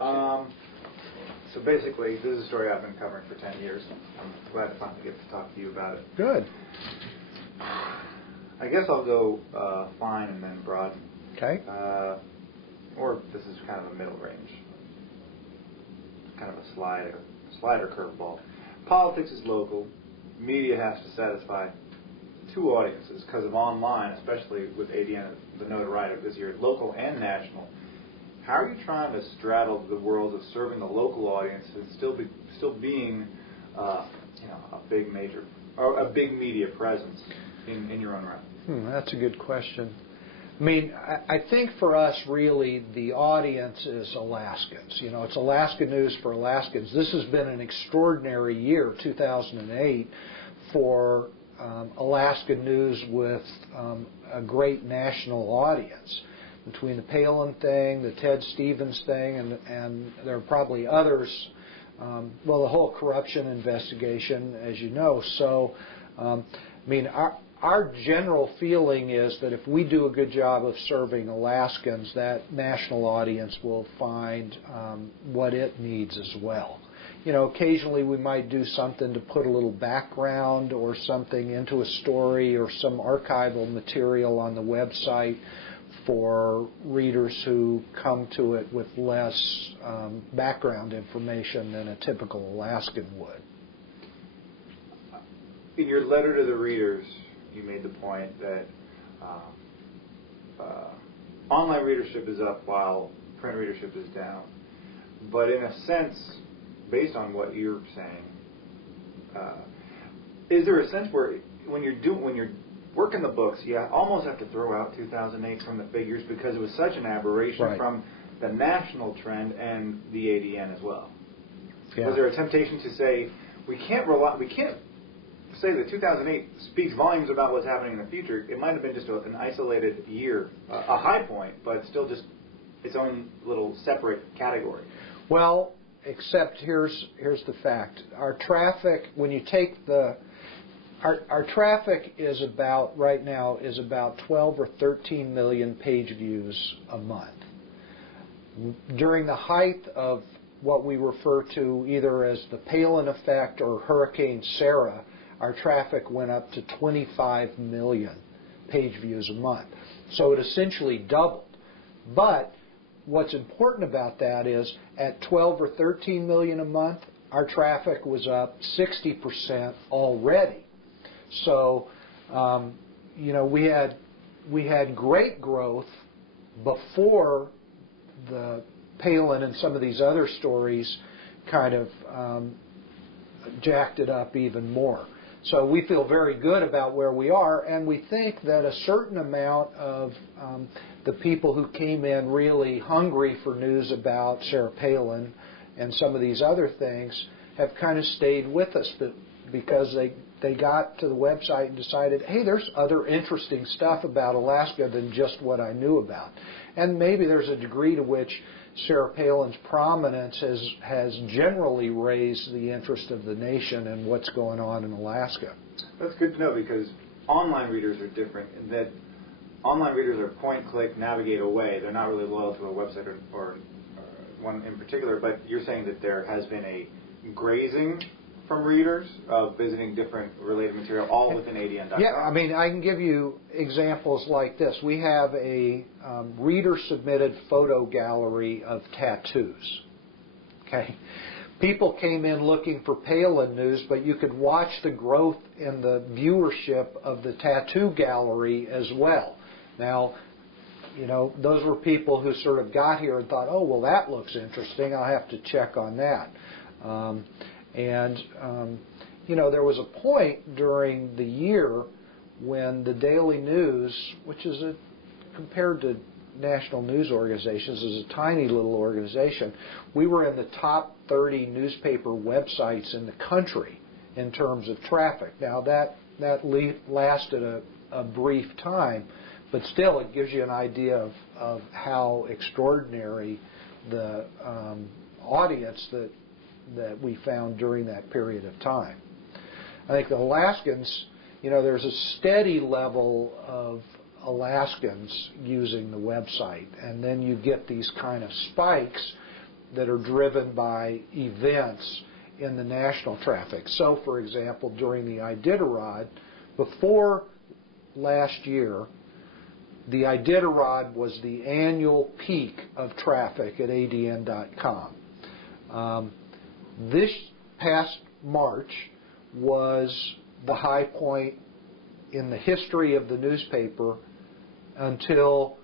So basically, this is a story I've been covering for 10 years. I'm glad to finally get to talk to you about it. Good. I guess I'll go fine and then broaden. Okay. Or this is kind of a middle range. Kind of a slider curveball. Politics is local. Media has to satisfy two audiences because of online, especially with ADN, the notoriety of this year, local and national. How are you trying to straddle the worlds of serving the local audience and still being, a big media presence in your own right? That's a good question. I mean, I think for us, really, the audience is Alaskans. It's Alaska news for Alaskans. This has been an extraordinary year, 2008, for Alaska news with a great national audience. Between the Palin thing, the Ted Stevens thing, and there are probably others, the whole corruption investigation, as you know. So, our general feeling is that if we do a good job of serving Alaskans, that national audience will find what it needs as well. Occasionally we might do something to put a little background or something into a story or some archival material on the website for readers who come to it with less background information than a typical Alaskan would. In your letter to the readers, you made the point that online readership is up while print readership is down. But in a sense, based on what you're saying, is there a sense where when you're working the books, you almost have to throw out 2008 from the figures because it was such an aberration from the national trend and the ADN as well? Yeah. Was there a temptation to say we can't say that 2008 speaks volumes about what's happening in the future? It might have been just an isolated year, a high point, but still just its own little separate category. Well, except here's the fact. Our traffic, when you take our traffic is about, right now, is about 12 or 13 million page views a month. During the height of what we refer to either as the Palin effect or Hurricane Sarah, our traffic went up to 25 million page views a month. So it essentially doubled. But what's important about that is at 12 or 13 million a month, our traffic was up 60% already. So, we had great growth before the Palin and some of these other stories kind of jacked it up even more. So we feel very good about where we are, and we think that a certain amount of the people who came in really hungry for news about Sarah Palin and some of these other things have kind of stayed with us because they got to the website and decided, hey, there's other interesting stuff about Alaska than just what I knew about. And maybe there's a degree to which Sarah Palin's prominence has generally raised the interest of the nation in what's going on in Alaska. That's good to know because online readers are different in that online readers are point-click, navigate away. They're not really loyal to a website or one in particular, but you're saying that there has been a grazing from readers of visiting different related material, all within ADN.com? Yeah, I can give you examples like this. We have a reader-submitted photo gallery of tattoos. Okay, people came in looking for Palin news, but you could watch the growth in the viewership of the tattoo gallery as well. Now, those were people who sort of got here and thought, oh, well, that looks interesting. I'll have to check on that. There was a point during the year when the Daily News, which is compared to national news organizations, is a tiny little organization, we were in the top 30 newspaper websites in the country in terms of traffic. Now, that lasted a brief time, but still it gives you an idea of how extraordinary the audience that we found during that period of time. I think the Alaskans, there's a steady level of Alaskans using the website, and then you get these kind of spikes that are driven by events in the national traffic. So, for example, during the Iditarod, before last year, the Iditarod was the annual peak of traffic at ADN.com. This past March was the high point in the history of the newspaper until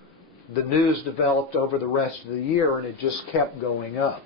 the news developed over the rest of the year, and it just kept going up.